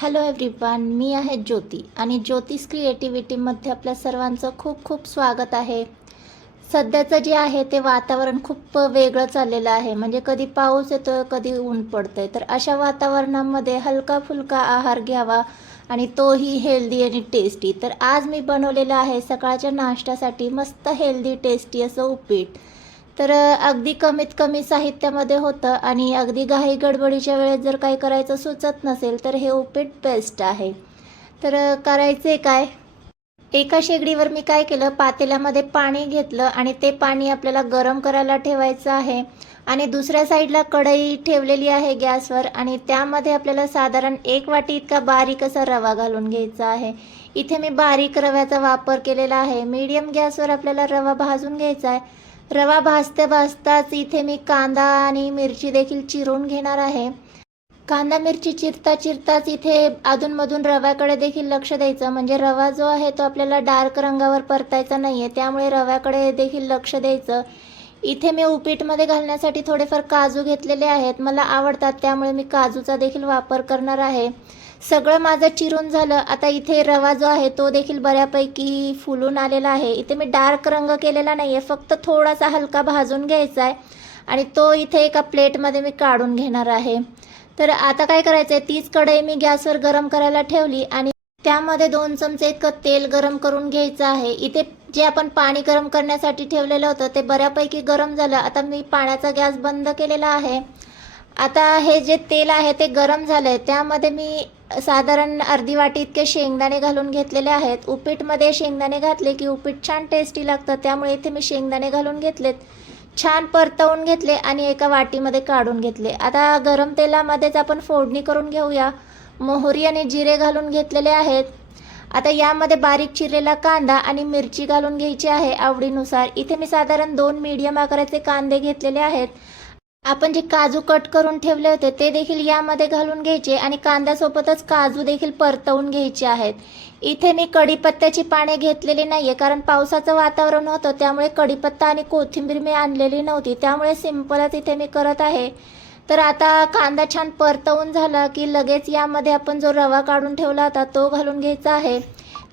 Hello everyone मी आहे ज्योती आणि ज्योतिष क्रिएटिव्हिटीमध्ये आपल्या सर्वांचं खूप खूप स्वागत आहे. सध्याचं जे आहे ते वातावरण खूप वेगळं चाललेलं आहे. म्हणजे कधी पाऊस येतो कधी ऊन पडतंय. तर अशा वातावरणामध्ये हलका फुलका आहार घ्यावा आणि तोही हेल्दी आणि टेस्टी तर आज मी बनवलेलं आहे सकाळच्या नाश्त्यासाठी मस्त हेल्दी टेस्टी असं उपीट. तर अगदी कमीत कमी साहित्यामध्ये होतं आणि अगदी घाई गडबडीच्या वेळेत जर काही करायचं सुचत नसेल तर हे उपीट बेस्ट आहे. तर करायचे काय? एका शेगडीवर मी काय केलं? पातेल्यामध्ये पाणी घेतलं आणि ते पाणी आपल्याला गरम करायला ठेवायचं आहे आणि दुसऱ्या साईडला कढई ठेवलेली आहे गॅसवर आणि त्यामध्ये आपल्याला साधारण एक वाटी इतका बारीक असा रवा घालून घ्यायचा आहे. इथे मी बारीक रव्याचा वापर केलेला आहे. मीडियम गॅसवर आपल्याला रवा भाजून घ्यायचा आहे. रवा भाजते भाजताच इथे मी कांदा आणि मिरची देखील चिरून घेणार आहे. कांदा मिरची चिरता चिरताच इथे अधूनमधून रव्याकडे देखील लक्ष द्यायचं. म्हणजे रवा जो आहे तो आपल्याला डार्क रंगावर परतायचा नाही आहे त्यामुळे रव्याकडे देखील लक्ष द्यायचं. इथे मी उपीटमध्ये घालण्यासाठी थोडेफार काजू घेतलेले आहेत. मला आवडतात त्यामुळे मी काजूचा देखील वापर करणार आहे. सगळं माझं चिरून झालं. आता इथे रवा जो आहे तो देखील बऱ्यापैकी फुलून आलेला आहे. इथे मी डार्क रंग केलेला नाही आहे फक्त थोडासा हलका भाजून घ्यायचा आहे आणि तो इथे एका प्लेटमध्ये मी काढून घेणार आहे. तर आता काय करायचं आहे तीच कढई मी गॅसवर गरम करायला ठेवली आणि त्यामध्ये दोन चमचे इतकं तेल गरम करून घ्यायचं आहे. इथे जे आपण पाणी गरम करण्यासाठी ठेवलेलं होतं ते बऱ्यापैकी गरम झालं. आता मी पाण्याचा गॅस बंद केलेला आहे. आता हे जे तेल आहे ते गरम झालं आहे त्यामध्ये मी साधारण अर्धी वाटी इतके शेंगदाणे घालून घेतलेले आहेत. उपीटमध्ये शेंगदाणे घातले की उपीट छान टेस्टी लागतं. त्यामुळे इथे मी शेंगदाणे घालून घेतलेत. छान परतवून घेतले आणि एका वाटीमध्ये काढून घेतले. आता गरम तेलामध्येच आपण फोडणी करून घेऊया. मोहरी आणि जिरे घालून घेतलेले आहेत. आता यामध्ये बारीक चिरलेला कांदा आणि मिरची घालून घ्यायची आहे. आवडीनुसार इथे मी साधारण दोन मीडियम आकाराचे कांदे घेतलेले आहेत. आपण जे काजू कट करून ठेवले होते ते देखील यामध्ये घालून घ्यायचे आणि कांद्यासोबतच काजू देखील परतवून घ्यायचे आहेत. इथे मी कढीपत्त्याची पाने घेतलेली नाहीये कारण पावसाचं वातावरण होतं त्यामुळे कढीपत्ता आणि कोथिंबीर मी आणलेली नव्हती. त्यामुळे सिंपलच इथे मी करत आहे. तर आता कांदा छान परतवून झाला की लगेच यामध्ये आपण जो रवा काढून ठेवला होता तो घालून घ्यायचा आहे.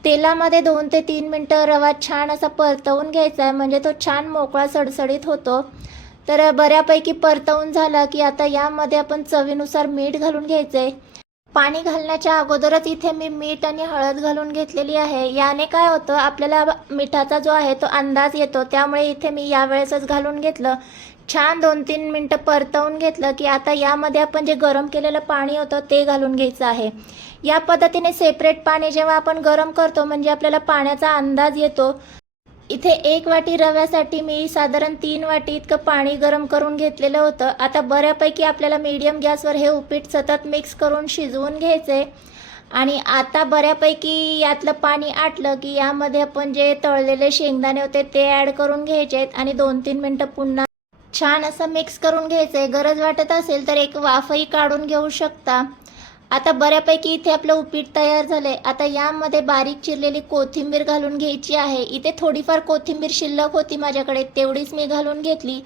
तेलामध्ये दोन ते तीन मिनटं रवा छान असा परतवून घ्यायचा आहे म्हणजे तो छान मोकळा सडसडीत होतो. तर बऱ्यापैकी परतवून झाला की आता यामध्ये आपण चवीनुसार मीठ घालून घ्यायचं आहे पाणी घालण्याच्या अगोदरच इथे मी मीठ आणि हळद घालून घेतलेली आहे. याने काय होतं आपल्याला मिठाचा जो आहे तो अंदाज येतो त्यामुळे इथे मी यावेळेसच घालून घेतलं. छान दोन तीन मिनटं परतवून घेतलं की आता यामध्ये आपण जे गरम केलेलं पाणी होतं ते घालून घ्यायचं आहे. या पद्धतीने सेपरेट पाणी जेव्हा आपण गरम करतो म्हणजे आपल्याला पाण्याचा अंदाज येतो. इथे एक वाटी रव्यासाठी मी साधारण तीन वाटी इतकं पाणी गरम करून घेतलेलं होतं. आता बऱ्यापैकी आपल्याला मीडियम गॅसवर हे उपीट सतत मिक्स करून शिजवून घ्यायचे आणि आता बऱ्यापैकी यातलं पाणी आटलं की यामध्ये आपण जे तळलेले शेंगदाणे होते ते ॲड करून घ्यायचे आहेत आणि दोन तीन मिनटं पुन्हा छान असं मिक्स करून घ्यायचं आहे गरज वाटत असेल तर एक वाफही काढून घेऊ शकता. आता बऱ्यापैकी इथे आपलं उपीट तयार झालं आहे आता यामध्ये बारीक चिरलेली कोथिंबीर घालून घ्यायची आहे. इथे थोडीफार कोथिंबीर शिल्लक होती माझ्याकडे तेवढीच मी घालून घेतली.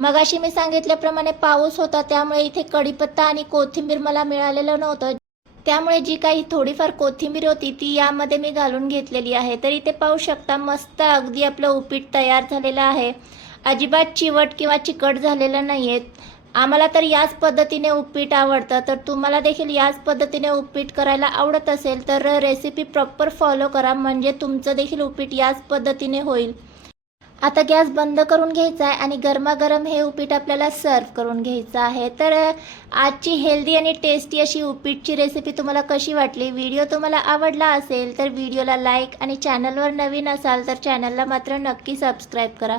मगाशी मी सांगितल्याप्रमाणे पाऊस होता त्यामुळे इथे कढीपत्ता आणि कोथिंबीर मला मिळालेलं नव्हतं. त्यामुळे जी काही थोडीफार कोथिंबीर होती ती यामध्ये मी घालून घेतलेली आहे. तर इथे पाहू शकता मस्त अगदी आपलं उपीट तयार झालेलं आहे. अजिबात चिवट किंवा चिकट झालेलं नाही आहेत आम्हाला तर याच पद्धतीने उपीट आवडतं. तर तुम्हाला देखील याच पद्धतीने उपीट करायला आवडत असेल तर रेसिपी प्रॉपर फॉलो करा. म्हणजे तुमचं देखील उपीट याच पद्धतीने होईल. आता गॅस बंद करून घ्यायचा आहे आणि गरमागरम हे उपीट आपल्याला सर्व करून घ्यायचं आहे. तर आजची हेल्दी आणि टेस्टी अशी उपीटची रेसिपी तुम्हाला कशी वाटली? व्हिडिओ तुम्हाला आवडला असेल तर व्हिडिओला लाईक आणि चॅनलवर नवीन असाल तर चॅनलला मात्र नक्की सबस्क्राईब करा.